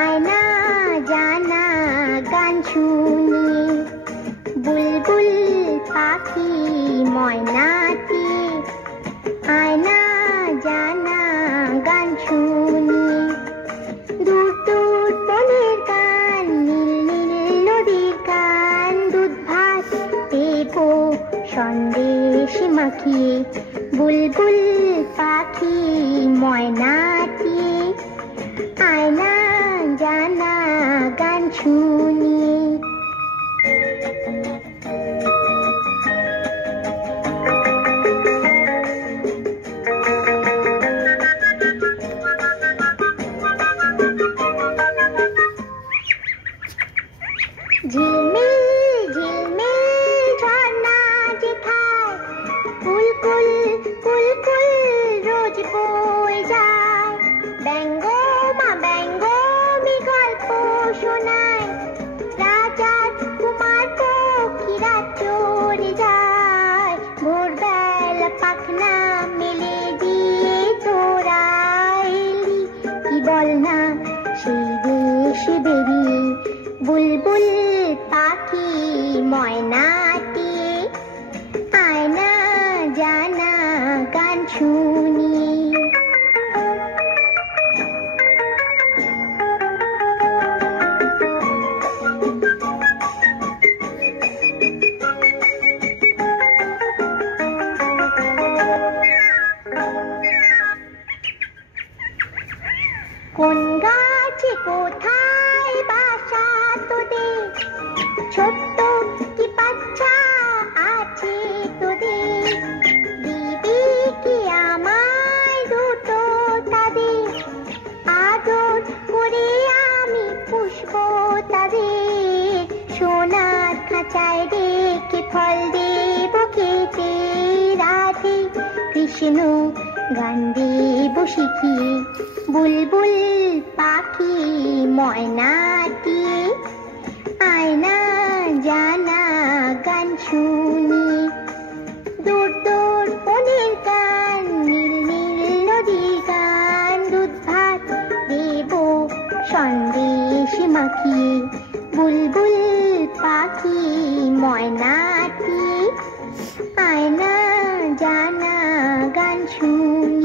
আয়না জানা গান শুনি, বুলবুল পাখি ময়নাটি, আয়না জানা গান শুনি। দূর দূর বনের গান, নীল নীল নদীর গান, দুধ ভাত দেব সন্দেশ মাখিয়ে, বুলবুল পাখি ময়নাটি, আয়না জানা গান শুনি। ঝিলমিল ঝিলমিল ঝর্ণা যেথায়, কুলকুল কুলকুল রোজ বয়ে যায়, ব্যঙ্গ মা ব্যঙ্গ মি গল্প শোনায়, রাজার কুমার পক্ষীরা চড়ে যায়, ভোরবেলা পাখনা মেলে দিয়ে তোরা এলি, কি বল না সেই দেশে বেরিয়ে, বুলবুল পাখি ময়নাটি, আয়না জানা গান শুনি। কোন গাছে কোথায় বাসা তোদের, ছোট্ট কি বাচ্চা আছে তোদের, দিবি কি আমায় দুটো তাদের, আদর করে আমি পুষবো তাদের, সোনার খাঁচায় রেখে ফল দেব খেতে, রাধে কৃষ্ণ গান দেব শিখিয়ে, বুলবুল পাখি ময়নাটি, আয়না জানা গান শুনি। দূর দূর বনের গান, নীল নীল নদীর গান, দুধ ভাত দেব সন্দেশ মাখিয়ে, বুলবুল পাখি ময়নাটি, আয়না জানা গান শুনি।